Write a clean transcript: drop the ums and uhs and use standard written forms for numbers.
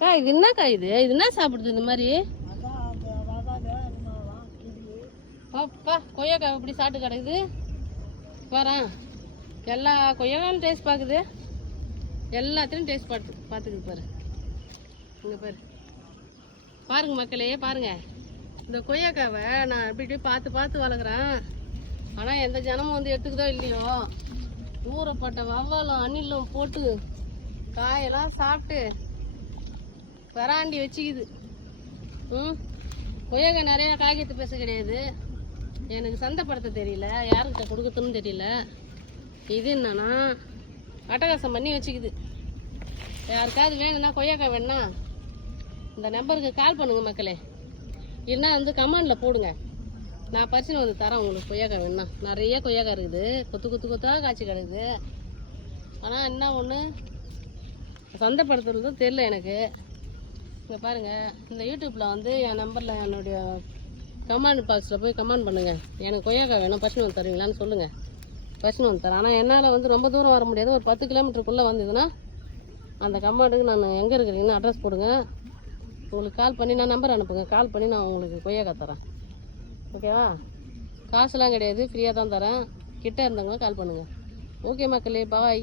இது என்னக்கா இது என்ன சாப்பிடுது இந்த மாதிரி? அப்பா கொய்யாக்காய் இப்படி சாப்பிட்டு கிடக்குது வரேன். எல்லா கொய்யாக்காயும் டேஸ்ட் பார்க்குது, எல்லாத்தையும் டேஸ்ட் பார்த்துக்குது பாரு. இங்கே பாரு பாருங்க மக்களே, பாருங்க இந்த கொய்யாக்காவை நான் இப்படி பார்த்து வளர்க்குறேன். ஆனால் எந்த ஜனமும் வந்து எடுத்துக்குதோ இல்லையோ, ஊறப்பட்ட வவ்வாலும் அணிலும் போட்டு காயெல்லாம் சாப்பிட்டு பராண்டி வச்சுக்குது. கொய்யாக்காய் நிறைய காய்கறி பேச கிடையாது, எனக்கு சந்தைப்படுத்த தெரியல, யாருக்கிட்ட கொடுக்குறதுன்னு தெரியல. இது என்னன்னா அட்டகாசம் பண்ணி வச்சுக்குது. யாருக்காவது வேணும்னா கொய்யாக்காய் வேணுன்னா இந்த நம்பருக்கு கால் பண்ணுங்க மக்களே, இல்லைன்னா வந்து கமெண்டில் போடுங்க, நான் பறிச்சுன்னு வந்து தரேன் உங்களுக்கு. கொய்யாக்காய் வேணுன்னா நிறைய கொய்யாக்காய் இருக்குது, கொத்தாக காய்ச்சி கிடக்குது. ஆனால் என்ன ஒன்று சந்தைப்படுத்துறதும் தெரியல எனக்கு. இங்கே பாருங்கள், இந்த யூடியூப்பில் வந்து என் நம்பரில் என்னுடைய கமெண்ட் பாக்ஸில் போய் கமெண்ட் பண்ணுங்கள், எனக்கு கொய்யாக்காய் வேணும் பறிச்சுன்னு வந்து தருவீங்களான்னு சொல்லுங்கள், பறிச்சுன்னு வந்து தரேன். ஆனால் என்னால் வந்து ரொம்ப தூரம் வர முடியாது, ஒரு 10 கிலோமீட்டருக்குள்ளே வந்ததுன்னா அந்த கமெண்ட்டுக்கு நான் எங்கே இருக்கிறீங்கன்னு அட்ரஸ் போடுங்க, உங்களுக்கு கால் பண்ணி நான் நம்பர் அனுப்புங்க, கால் பண்ணி நான் உங்களுக்கு கொய்யாக்காய் தரேன். ஓகேவா? காசுலாம் கிடையாது, ஃப்ரீயாக தான் தரேன். கிட்டே இருந்தவங்க கால் பண்ணுங்கள். ஓகே மக்களே, பாய்.